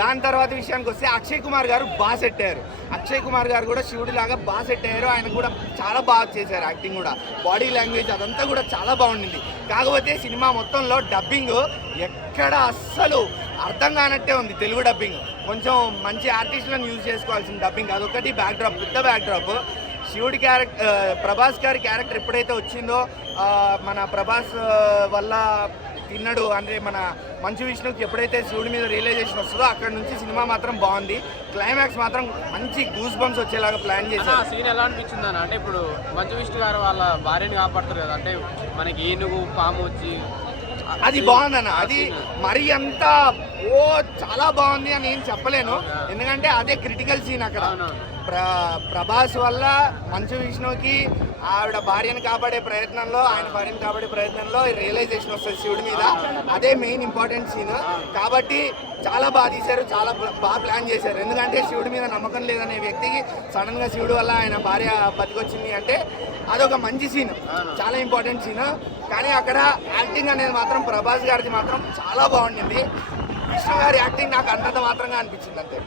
దాని తర్వాత విషయానికి వస్తే అక్షయ్ కుమార్ గారు బాగా సెట్ అయ్యారు. అక్షయ్ కుమార్ గారు కూడా శివుడి లాగా బాగా సెట్ అయ్యారు. ఆయన కూడా చాలా బాగా చేశారు యాక్టింగ్ కూడా, బాడీ లాంగ్వేజ్ అదంతా కూడా చాలా బాగుండింది. కాకపోతే సినిమా మొత్తంలో డబ్బింగ్ ఎక్కడ అస్సలు అర్థం కానట్టే ఉంది. తెలుగు డబ్బింగ్ కొంచెం మంచి ఆర్టిస్టులను యూజ్ చేసుకోవాల్సిన డబ్బింగ్, అదొకటి బ్యాక్డ్రాప్, పెద్ద బ్యాక్డ్రాప్. శివుడి క్యారెక్టర్, ప్రభాస్ గారి క్యారెక్టర్ ఎప్పుడైతే వచ్చిందో మన ప్రభాస్ వల్ల తిన్నడు అంటే మన మంచు విష్ణుకి ఎప్పుడైతే శివుడి మీద రియలైజేషన్ వస్తుందో అక్కడ నుంచి సినిమా మాత్రం బాగుంది. క్లైమాక్స్ మాత్రం మంచి గూస్ బంప్స్ వచ్చేలాగా ప్లాన్ చేశారు. సీన్ ఎలా అనిపించింది అన్న? అంటే ఇప్పుడు మంచు విష్ణు గారు వాళ్ళ భార్యని కాపాడుతారు కదా, అంటే మనకి ఏనుగు పాము వచ్చి అది బాగుందన్న. అది మరి అంత చాలా బాగుంది అని ఏం చెప్పలేను, ఎందుకంటే అదే క్రిటికల్ సీన్ అక్కడ. ప్రభాస్ వల్ల మంచు విష్ణుకి ఆవిడ భార్యను కాపాడే ప్రయత్నంలో, ఆయన భార్యను కాపాడే ప్రయత్నంలో రియలైజేషన్ వస్తుంది శివుడి మీద. అదే మెయిన్ ఇంపార్టెంట్ సీన్ కాబట్టి చాలా బాగా తీశారు, చాలా బాగా ప్లాన్ చేశారు. ఎందుకంటే శివుడి మీద నమ్మకం లేదనే వ్యక్తికి సడన్గా శివుడి వల్ల ఆయన భార్య బతికొచ్చింది అంటే అదొక మంచి సీన్, చాలా ఇంపార్టెంట్ సీన్. కానీ అక్కడ యాక్టింగ్ అనేది మాత్రం ప్రభాస్ గారిది మాత్రం చాలా బాగుండింది. విష్ణు గారి యాక్టింగ్ నాకు అంతంత మాత్రంగా అనిపించింది అంతే.